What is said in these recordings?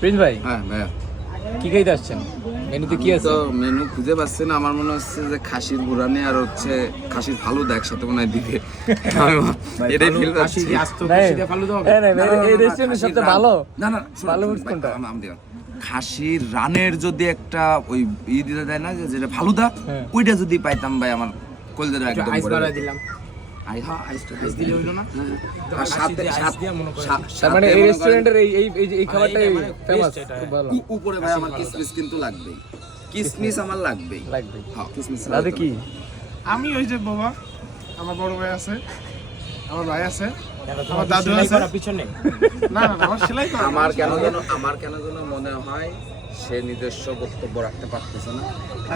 Prince ভাই, হ্যাঁ ভাইয়া, কি খাইতে আসছেন? মেনুতে কি আছে? তো মেনু খুঁজে পাচ্ছি না। আমার মনে হচ্ছে যে খাসির বুড়ানি আর হচ্ছে খাসির ফালুদা একসাথে মনে হয় দিবে। এটাই ফিল পাচ্ছি। এই রেস্টুরেন্টের সবচেয়ে ভালো না না, ভালো ফুড কোনটা? খাসির রানের যদি একটা ওই দিতে দেয় না, যেটা ফালুদা, হ্যাঁ। ওইটা যদি পাইতাম ভাই আমার কলজাটা একদম আইস ভরে বাড়াই যেত। দিলাম, আইস দিলে হইলো না? আর সাথে আইস দিয়া মনে করেন। তার মানে এই রেস্টুরেন্টের এই খাবারটাই মানে ফেমাস, best এটা। খুব ভালো উপরে ভাই আমার কিসমিস কিন্তু লাগবেই, কিসমিস আমার লাগবেই। লাগবে। হ্যাঁ, কিসমিস দাদা কি? আমি ওই যে বাবা, আমার বড় ভাই আছে, আমার ভাই আছে, আমার দাদু আছে। পিছনে না না, আমার সেলাই করা। আমার কেন যেন মনে হয় সে নিজস্ব বক্তব্য রাখতে পারতেছে না।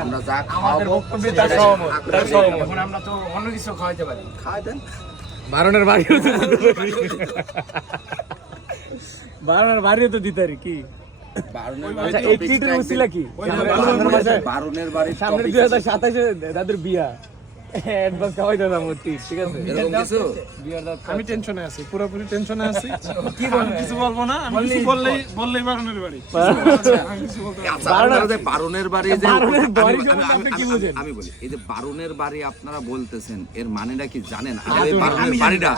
আমরা যা আমাদের খাওয়াবো বক্তব্যে তার সহমত, তার সহমত। এখন আমরা তো অন্য কিছু খাওয়াইতে পারি। খাওয়াই দেন। বারণের বাড়িও তো বারণের বাড়িও তো দিতে পারি কি? আচ্ছা, এই ট্রিটের উছিলা কি? বারুনের বাড়ির সামনের topic 2027-এ দাদুর বিয়া, অ্যাডভান্স খাওয়াই দাদা মূর্তি, ঠিক আছে? এরকম কিছু বিয়ার দাঁত আমি টেনশনে আছি, পুরোপুরি টেনশনে আছি। কি বলবো, কিছু বলবো না। আমি কিছু বললেই বারণের বাড়ি। আমি কিছু বলতে পারবো না। আচ্ছা, আপনারা যে বারুনের বাড়ি যে বারুনের বাড়ি আমি- সম্বন্ধে আপনি কি আমি- বুঝেন? আমি বলি, এই যে বারুনের বাড়ি আপনারা বলতেছেন, এর মানেটা কি জানেন? আর এই বারুনের বাড়িটা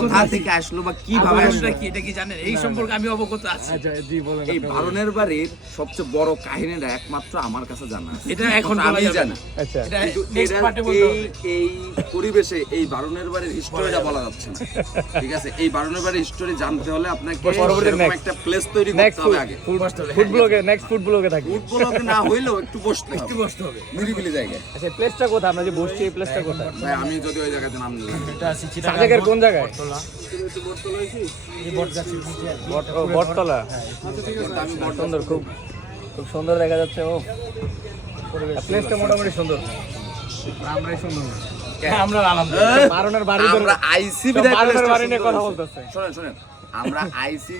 কোথা থেকে আসলো বা কিভাবে আসলো? কি এটা কি জানেন? এই সম্পর্কে আমি অবগত আছি। আচ্ছা, জি বলেন। এই আপনি বলেন। বারুনের বাড়ির সবচেয়ে বড় কাহিনীটা একমাত্র আমার কাছে জানা আছে। এটা এখন আমি বলা যাবে জানি। না। আচ্ছা, এটা কিন্তু next এরা part এ বলতে হবে। এই পরিবেশে এই বারুনের বাড়ির হিস্টোরিটা বলা যাচ্ছে না। ঠিক আছে, এই বারুনের বাড়ির হিস্টোরি জানতে হলে আপনাকে পরবর্তী এরকম next- একটা প্লেস তৈরি নেক্সট করতে হবে আগে। ফুড ব্লগে, নেক্সট ফুড ব্লগে থাকি। ফুটবলকে না হইলেও একটু বসতে হবে, বসতে হবে। নিরিবিলি জায়গায়। আচ্ছা, প্লেসটা কোথায়? আমরা যে বসছি এই প্লেসটা কোথায়? ভাই আমি যদি ওই জায়গাতে নাম দিলাম, এটা আছে সাজেকের কোন জায়গায়? বটতলা। এই বটগাছের নিচে বটতলা। আমি সুন্দর, খুব খুব সুন্দর দেখা যাচ্ছে। ও প্লেসটা মোটামুটি সুন্দর। আমরাই সুন্দর না। আমরা আলহামদুলিল্লাহ। বারণের বাড়ি আমরা আইসি বারণের বাড়ি নিয়ে কথা বলতেছে। শোনেন আমরা আইসি